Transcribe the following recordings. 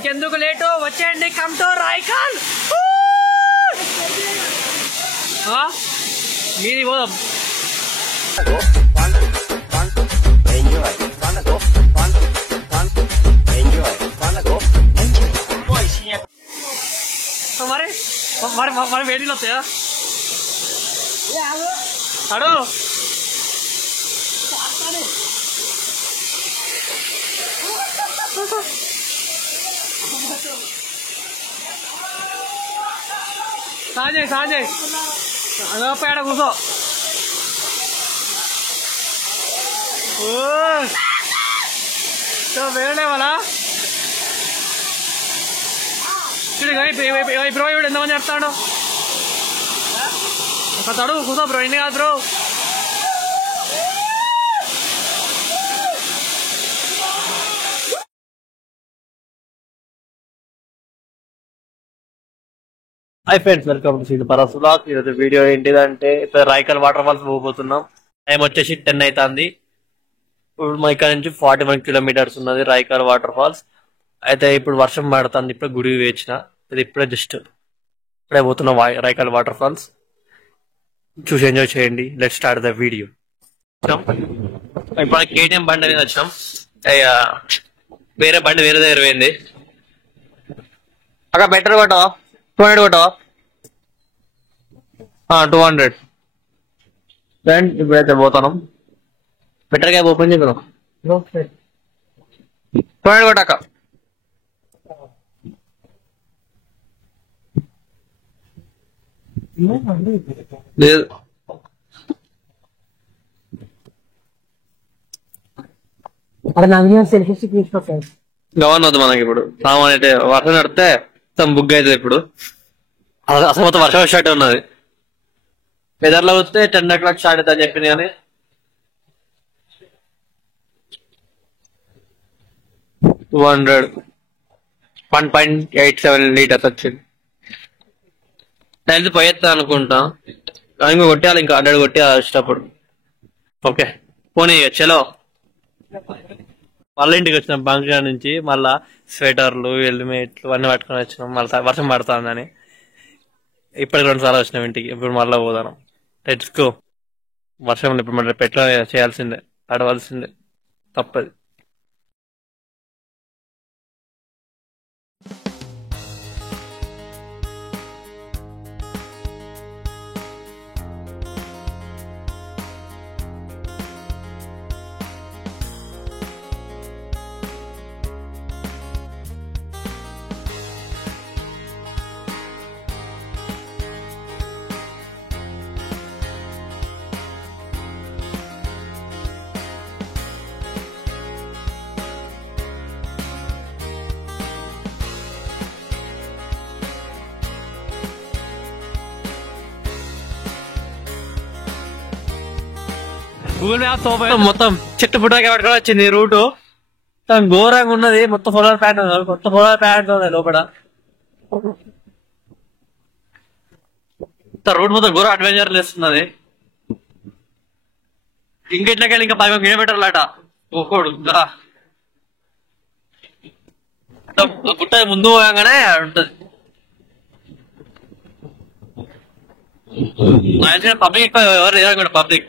ఇంకెందుకు లేటు వచ్చేయండి. Come to Rayakal. మీది పోదాం. మరి మరి మరి వేడిలో వస్తాయా అడు సాజే సాజే పేడ కూర్చో. వేరే వాళ్ళ బ్రో ఇప్పుడు ఎంతమంది చెప్తాడు ఒక తడుగు కూర్చో బ్రో. ఇన్ని కాదు bro. Hi friends, welcome to seed Paras vlogs. ఈరోజు వీడియో ఏంటిదంటే ఇప్పుడు రాయకల్ వాటర్ ఫాల్స్ పోతున్నాం. టైం వచ్చేసి 10 అవుతుంది. ఇప్పుడు మా ఇక్కడ నుంచి 41 కిలోమీటర్స్ ఉన్నది రాయకల్ వాటర్ ఫాల్స్. అయితే ఇప్పుడు వర్షం పడుతుంది. ఇప్పుడు గుడి వేచిన ఇది ఇప్పుడే జస్ట్ ఇప్పుడే పోతున్నాం రాయకల్ వాటర్ ఫాల్స్. చూసి ఎంజాయ్ చేయండి. Let's start the video. ఇప్పుడు కేటీఎం బండి అనేది వచ్చినాం. వేరే బండి వేరే దగ్గర పోయింది. అక్కడ బెటర్ కొట్టవా 200 కొట్టవా 200. ఫ్రెండ్ ఇప్పుడైతే పోతాను. బెటర్ క్యాబ్ ఓపెన్ చేయను 200 కొట్టాక. లేదు గవర్న వద్దు మనకి. ఇప్పుడు సామాన్ అయితే వర్షం నడితే మొత్తం బుక్ అవుతుంది. ఇప్పుడు అసలు మొత్తం వర్షం స్టార్ట్ ఉన్నది. వెదర్ లో వస్తే 10 o'clock స్టార్ట్ అవుతుంది అని చెప్పింది. కానీ 200 1.87 లీటర్స్ వచ్చింది. దానికి పోయేస్తా అనుకుంటా. ఇంకో కొట్టేయాలి, ఇంకా 100 కొట్టేయాలి వచ్చేటప్పుడు. ఓకే పోనీ చలో. మళ్ళీ ఇంటికి వచ్చినాం బంగ్లా నుంచి. మళ్ళా స్వెటర్లు హెల్మెట్లు అన్ని పట్టుకొని వచ్చినాం. మళ్ళీ వర్షం పడుతుందని ఇప్పటికి 2 సార్లు వచ్చినాం ఇంటికి. ఇప్పుడు మళ్ళీ పోదాం. Let's go. వర్షం ఇప్పుడు మళ్ళీ పెట్రోల్ చేయాల్సిందే, తడవలసిందే, తప్పదు. గూగుల్ మ్యాప్ మొత్తం చెట్టు పుట్టగా పట్టుకొని వచ్చింది. రూటు ఘోరంగా ఉన్నది. మొత్తం సోలార్ ప్యానల్, కొత్త సోలార్ ప్యానల్ ఉన్నది లోపల. రూట్ మొత్తం ఘోర అడ్వెంచర్ లేస్తున్నది. ఇంకెట్లకెళ్ళి ఇంకా 10 కిలోమీటర్లు అట ఒక్కోడు. గుట్ట ముందు పోగానే ఉంటది. పబ్లిక్ ఎక్కువ ఎవరు లేదనుకోండి. పబ్లిక్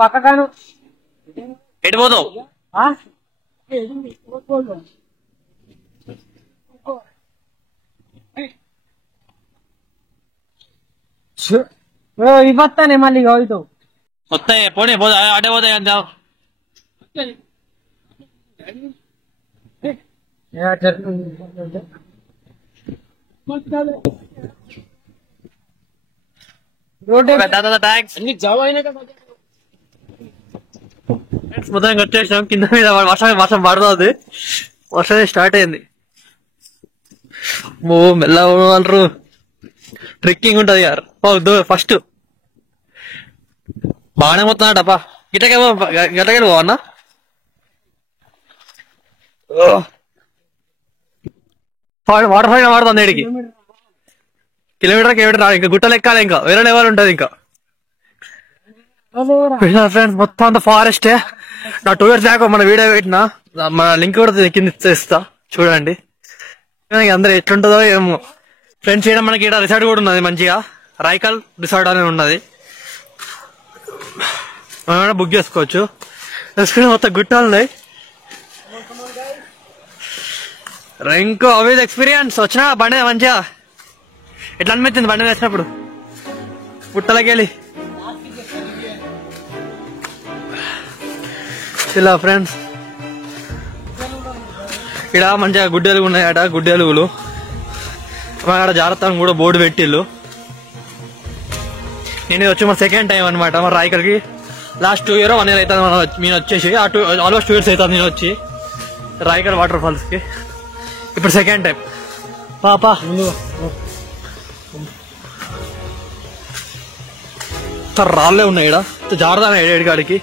పక్కగాను ఎటు పోతావు? ఇవస్తానే మళ్ళీ అవుతావు వస్తాయి. పోనీ పోతా అడే పోతాయి అంత. మొత్తం వచ్చేసాం. కింద మీద వర్షం పడుతుంది. వర్షం స్టార్ట్ అయింది. మెల్ల వాళ్ళు ట్రెక్కింగ్ ఉంటది యార్. ఫస్ట్ బాగానే పోతున్నాడు అప్ప. గట్టకే పోవన్నా. వాటర్ ఫైన్ వాడుతుంది ఏడికి. కిలోమీటర్ ఇంకా గుట్టలు ఎక్కాలి. ఇంకా వేరే లెవెల్ ఉంటది. ఇంకా ఫ్రెండ్స్ మొత్తం అంత ఫారెస్టే. నా 2 years బ్యాక్ మన వీడియో పెట్టినా, మన లింక్ కూడా కింద ఇస్తా చూడండి. అందరూ ఎట్లుంటుందో ఏమో. ఫ్రెండ్స్ ఇక్కడ మనకి ఇక్కడ రిసార్ట్ కూడా ఉన్నది, మంచిగా రైకల్ రిసార్ట్ అనేది ఉన్నది, మనం బుక్ చేసుకోవచ్చు. మొత్తం గుట్టాలు ఉన్నాయి. ఇంకో అవేజ్ ఎక్స్పీరియన్స్ వచ్చినా బండి మంచిగా ఎట్లా అనిపించింది బండి వేసినప్పుడు పుట్టలకి వెళ్ళి ఇలా. ఫ్రెండ్స్ ఇక్కడ మంచిగా గుడ్డెలుగు ఉన్నాయట, గుడ్డెలుగులు అక్కడ జాగ్రత్త కూడా బోర్డు పెట్టిళ్ళు. నేను వచ్చి మన సెకండ్ టైం అనమాట మన రాయకల్కి. లాస్ట్ 2 year 1 year అవుతుంది నేను వచ్చేసి, ఆల్మోస్ట్ 2 years అవుతుంది నేను వచ్చి రాయకల్ వాటర్ ఫాల్స్ కి. ఇప్పుడు సెకండ్ టైం. పాపా రాళ్ళే ఉన్నాయి ఇక్కడ, జాగ్రత్త ఏడుగాడికి.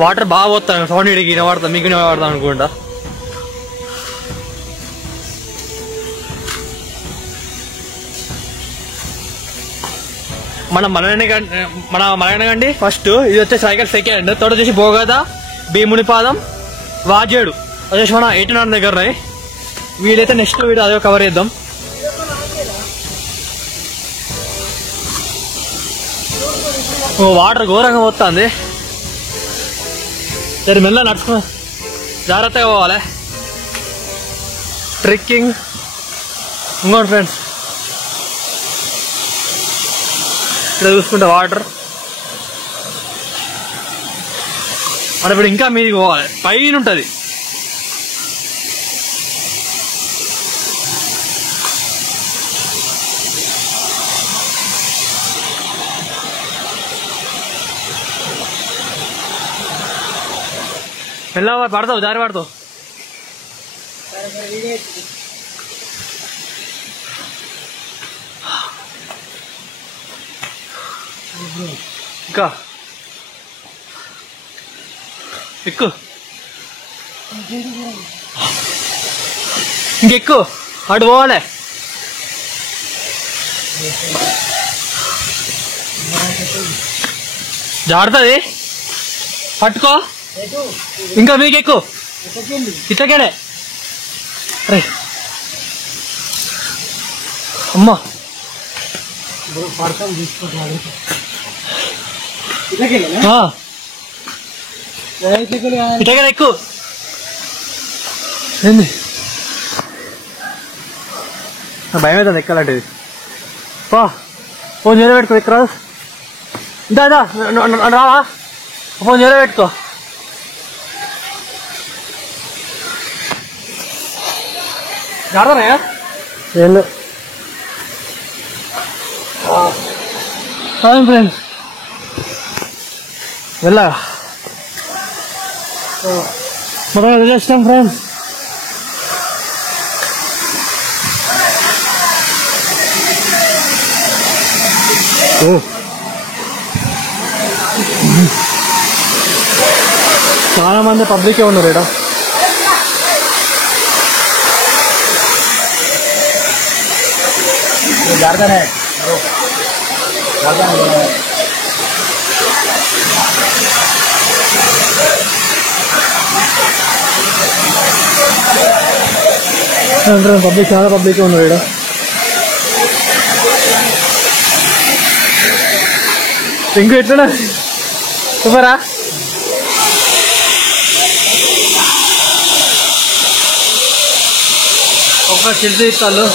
వాటర్ బాగా పోతాను, సౌండ్ ఇడికి వినబడతా, మీకు వినబడతాను అనుకుంటా. మన మలయనగండి ఫస్ట్, ఇది వచ్చేసి సైకిల్ సెకండ్, థర్డ్ వచ్చేసి బోగద, భీమునిపాదం, వాజేడు వచ్చేసి మన 89 దగ్గర. వీడైతే నెక్స్ట్ వీడియో అదే కవర్ చేద్దాం. వాటర్ ఘోరంగా పోతుంది, సరే మెల్ల నడుచుకున్నా, జాగ్రత్తగా పోవాలి. ట్రెక్కింగ్ ఇంకోటి ఫ్రెండ్స్, ఇక్కడ చూసుకుంటే వాటర్. మరి ఇప్పుడు ఇంకా మీదికి పోవాలి, పైన ఉంటుంది. మెల్ల పడతావు, దారి పడతావు. ఇంకా ఎక్కు, ఇంకెక్కు, అటు పోవాలి. జాడుతుంది, పట్టుకో. ఇంకా మీకు ఎక్కువ ఇట్లకేడే. రే అమ్మా, ఇట్లకేడే ఎక్కువ. ఏంది భయం అవుతుంది ఎక్కాలంటేది. ఫోన్ చేలో పెట్టుకో, ఎక్కరాదు. ఇందా రావా, ఫోన్ చేలో పెట్టుకో. జాడతానయ్యా ఏం ఫ్రెండ్స్, వెళ్ళా మొత్తం వదిలేస్తాం ఫ్రెండ్స్. చాలా మంది పబ్లికే ఉన్నారు ఇక్కడ. జాగ్రత్తనే పబ్లిక్, చాలా పబ్లిక్ ఉన్నారు ఇక్కడ. ఇంకో ఎట్లా సూపరా. ఒక చిల్లు ఇస్తాళ్ళు.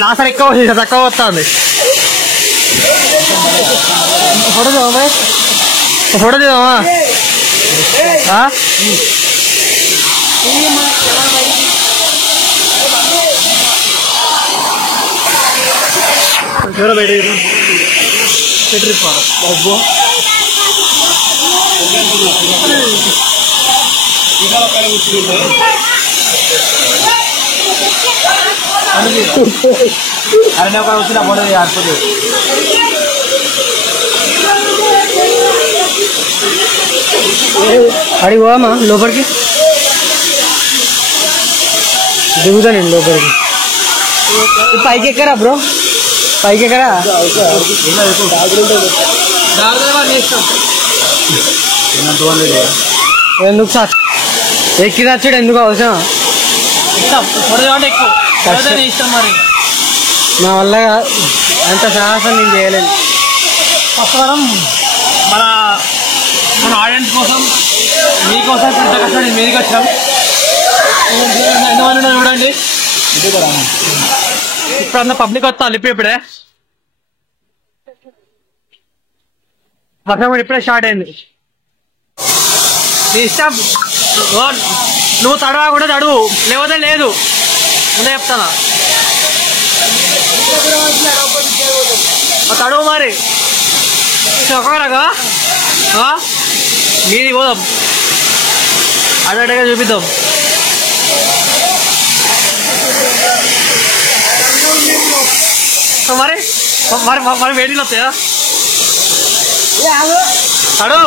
లాసర్ ఎక్కువ తక్కువ వస్తుంది. ఫోటో తీద్దామా, ఫోటో తీద్దామా. ఎవరో బయట అబ్బో అరే వచ్చిన ఫోటో ఆడుతుంది. అడిగి పోమా లోపలికి దిగుతా నేను లోపలికి పైకి ఎక్కరా బ్రో పైకి ఎక్కరా ఎందుకు సార్ ఎక్కి నచ్చాడు ఎందుకు అవసరం ఇష్టం మరి నా వల్ల అంత సాహసం నేను చేయలేను ప్రస్తుతం మన మన ఆడియన్స్ కోసం మీకోసం ఇంత కష్టపడి మీదికి వచ్చాం ఎంతమంది ఉన్నారు చూడండి ఇప్పుడు అంత పబ్లిక్ వస్తా లిపి ఇప్పుడే వర్షం కూడా ఇప్పుడే స్టార్ట్ అయింది నీ ఇష్టం నువ్వు తడవకుండా తడువు లేకపోతే లేదు ముందే చెప్తానా తడువు మరి ఒకరాగా మీది పోదాం అడగా చూపిద్దాం మరి మరి మరి వేడిలో వస్తాయా తడు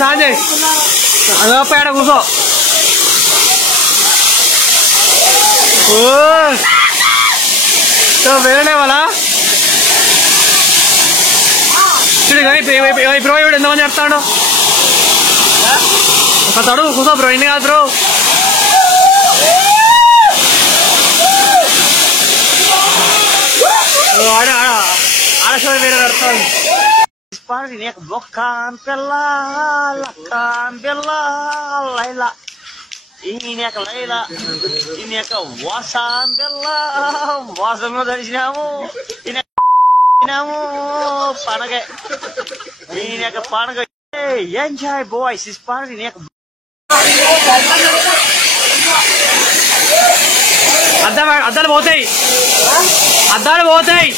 సాంజయ్ అదొప్ప కూర్చో వేరే వాళ్ళ బ్రో ఇప్పుడు ఎంతమంది చెప్తాడు ఒక తడువు కూర్చో బ్రో ఇన్ని కాదు బ్రో ఆడ వేరే కడతాను Bukan pelakan bela Laila ini aku Laila ini aku wasan bela wasan dari sinamu ini sinamu panage ini aku panage hey enjoy boys is part ini aku అద్దాలు పోతాయి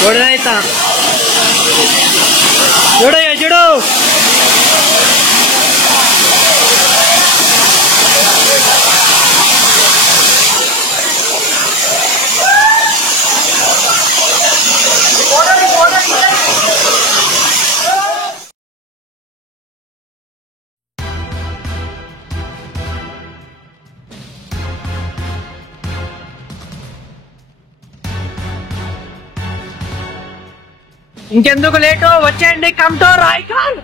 చూడైతా చూడు ఇంకెందుకు లేటు వచ్చేయండి కమ్ టు రాయకల్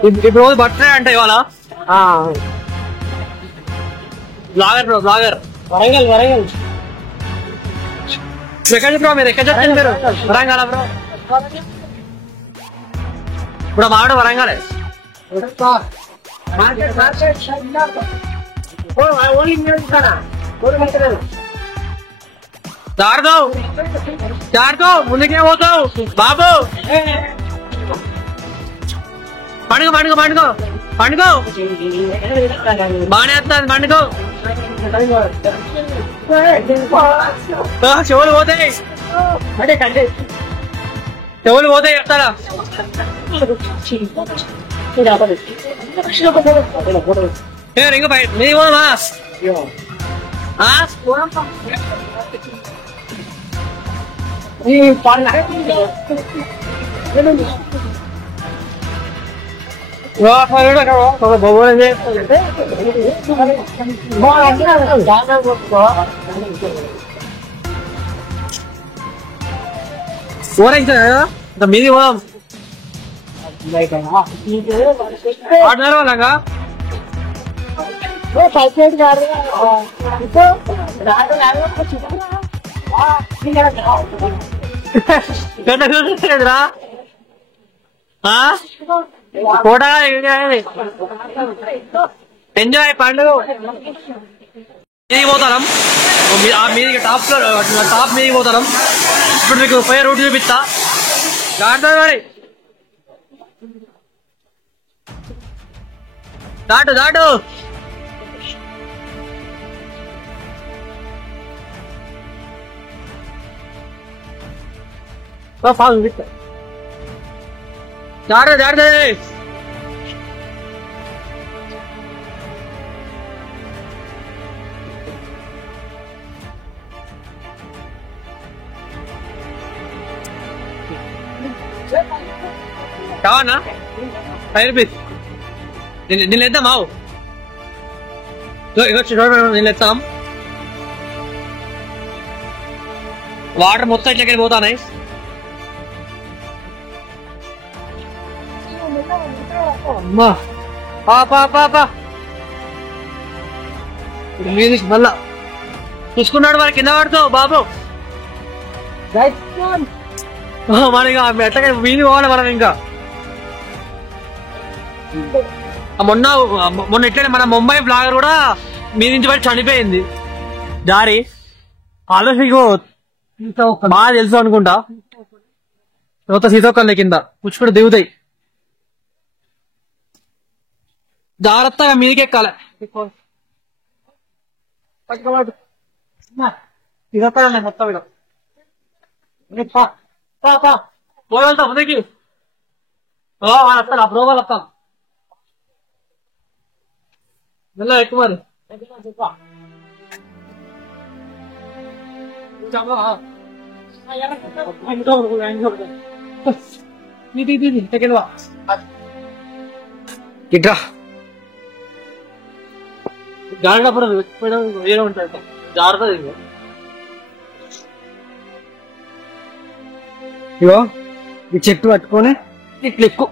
ఇప్పుడు రోజు బర్త్డే అంటే ఇవాళ blogger Warangal ఎక్కడ బ్రో మీరు ఎక్కడ చెప్తారు మీరు వరంగల్ బ్రో ఇప్పుడు మాడు వరంగలే జారుతో ముందుకే పోతావు బాబు పండుగ బాగానే వస్తుంది పండుగ చెవులు పోతాయి చెప్తారా రింగు బయట నీ పోమా మీది పోదాం ఆర్డర్ వాళ్ళగా చూసేదిరా ఫోటో ఎంజాయ్ పండుగ మీదికి పోతాం మీదికి టాప్ మీదికి పోతాం ఇప్పుడు మీకు పోయే రూట్ చూపిస్తా జాగ్రత్త మరి దాటు దాటు దాటు దాటు కావానా 5 రూపీస్ నేను ఎద్దాం మావు నేను ఎత్తాం వాటర్ మొత్తం ఇట్లకి పోతానాయి అమ్మా పాపా పాపా మళ్ళా చూసుకున్నాడు మరి కింద పడుతావు బాబు మరి ఎట్లా వీధి పోవాలి మనం ఇంకా మొన్న ఇట్లనే మన ముంబై బ్లాగర్ కూడా మీ నుంచి బట్టి చనిపోయింది దారి ఆలోచించుకో బాగా తెలుసు అనుకుంటా తర్వాత సీతోకళ్ళ కింద పుచ్చుకుంటూ దిగుతాయి జాగ్రత్తగా మీదకెక్కాలి సీతోకళ్ళ మొత్తం పోయి వెళ్తాం ముందుకి వాళ్ళు వస్తారు అప్పుడు వాళ్ళు వస్తాం మెల్ల ఎక్కువ మరి ఇట్రా జాగ్రత్త వేరే ఉంటాయి జాగ్రత్త ఇగో ఈ చెట్టు పట్టుకొని ఇట్లా ఎక్కువ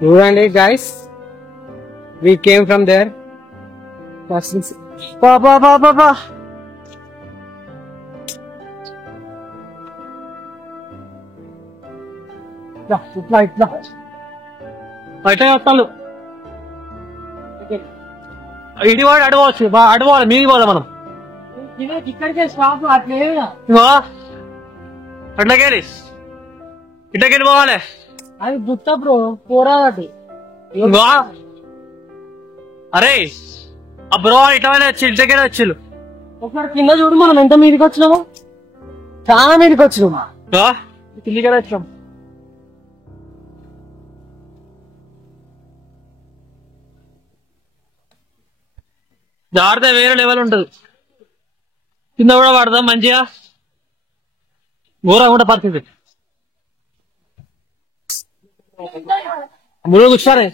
చూడండి guys, we came from there. Pa. ఇట్లా బయట వస్తాను ఇడి వాడు అడవచ్చు అడవాలి మీది పోదా మనం ఇక్కడికే స్టాప్ అట్లే అట్లాగే ఇట్లకెళ్ళి పోవాలి అది గుత్త బ్రో పోరాది అరే ఆ బ్రో ఇట్లా వచ్చి ఇంటికెళ్ళి వచ్చిళ్ళు ఒకసారి కింద చూడు మనం ఎంత మీదకి వచ్చినాము చాలా మీదకి వచ్చినామా కిందికెళ్ళి వచ్చినాం జాగ్రత్త వేరే లెవెల్ ఉంటది కింద కూడా పడదాం మంచిగా ఘోరంగా కూడా పరిస్థితి ముళ్ళు కూర్చోరే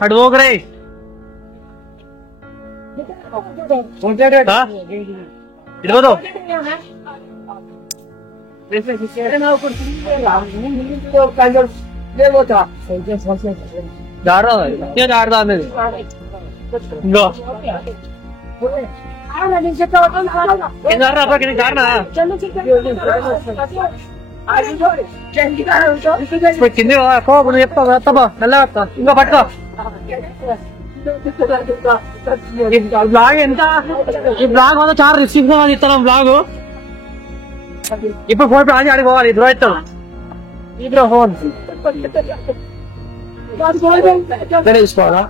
అటు పోకరే ఇటు పోదు ఆడదా అనేది ఇంకో కింది చెప్తా తప్ప మెల్లగా వస్తా ఇంకో పట్టుకో బ్లాగ్ ఎంత ఈ బ్లాగ్ వల్ల చాలా రిస్క్ ఇస్తాను బ్లాగ్ ఇప్పుడు ఫోన్ ఆడి ఆడిపోవాలి ఇద్దరు ఇస్తాను ఇద్దరు ఫోన్ తీసుకోవాలా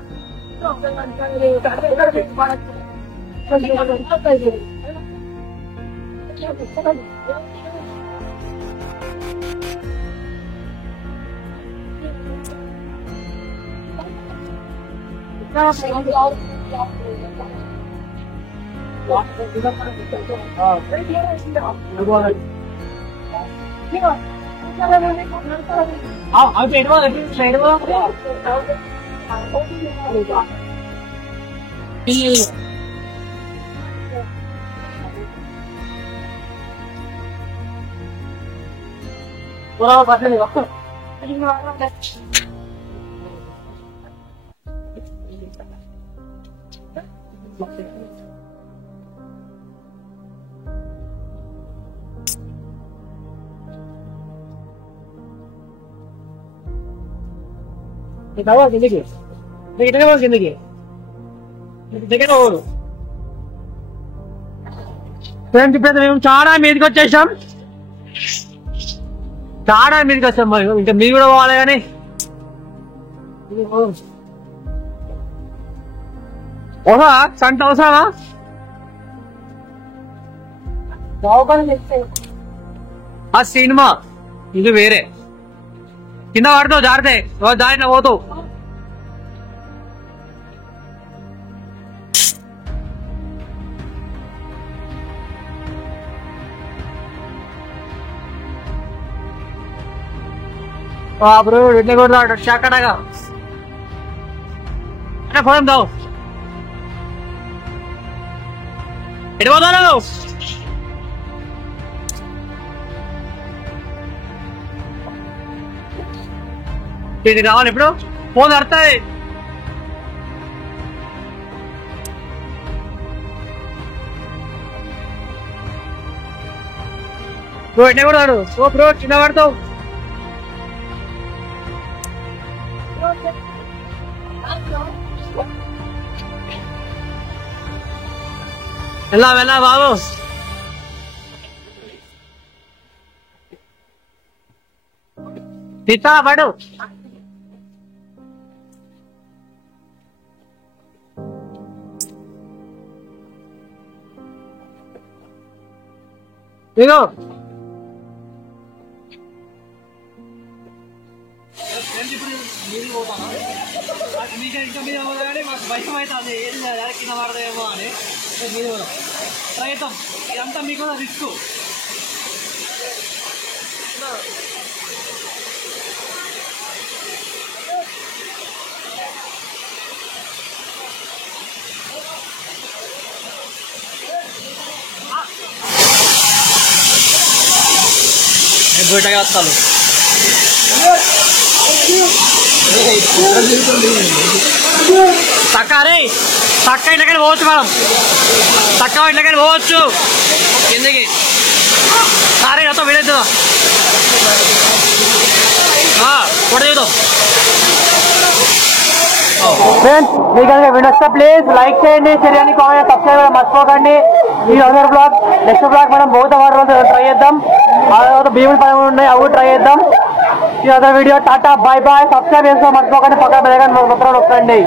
కిందికి కిందికి దగ్గర పోదు ఫ్రెండ్స్. ఇప్పుడు మేము చాలా మీదకి వచ్చేసాం, చాలా మీదకి వచ్చాం. మరి ఇంకా మీరు కూడా పోవాలి కానీ ఓహా సంట అవసరమా? ఆ సినిమా ఇది వేరే. కింద పడతావు జారితే దారిన పోతావు. బ్రో ఎట్లా కొడతాడు షాకడగా ఫోన్ దావు ఎడిపోతాను. ఇది రావాలి ఇప్పుడు ఫోన్ అడతాయి. బ్రో ఎట్లా కొడతాడు? ఓ బ్రో కింద పడతావు. వెళ్ళా బాబు. తిట్టా పడు. ఇగో మాకు భయం అవుతుంది ఏం కింద పడదేమో అని ప్రయత్నం. ఇదంతా మీకు రిస్క్. బయటగా వస్తాను. తక్కరే తక్క ఇంట్లోకి పోవచ్చు, మనం తక్క ఇంట్లోకి పోవచ్చు కిందకి. సరే నాతో వెళ్ళేద్దా కూడా చూద్దాం. ఫ్రెండ్స్ మీకు కనుక వీడియో వస్తే ప్లీజ్ లైక్ చేయండి, షేర్ చేయండి, కామెంట్ సబ్స్క్రైబ్ చేయడం మర్చిపోకండి. ఈ అదర్ బ్లాగ్ నెక్స్ట్ బ్లాగ్ మనం బౌద్ధ వాటర్ ట్రై చేద్దాం. ఆ తర్వాత భీముల పనులు ఉన్నాయి అవి ట్రై చేద్దాం. ఈ other video tata bye bye. Subscribe చేసుకో మర్చిపోకండి, పక్కన బెల్ ఐకాన్ నొక్కండి.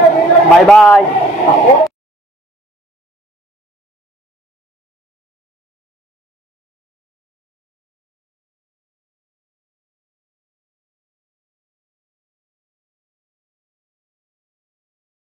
Bye bye.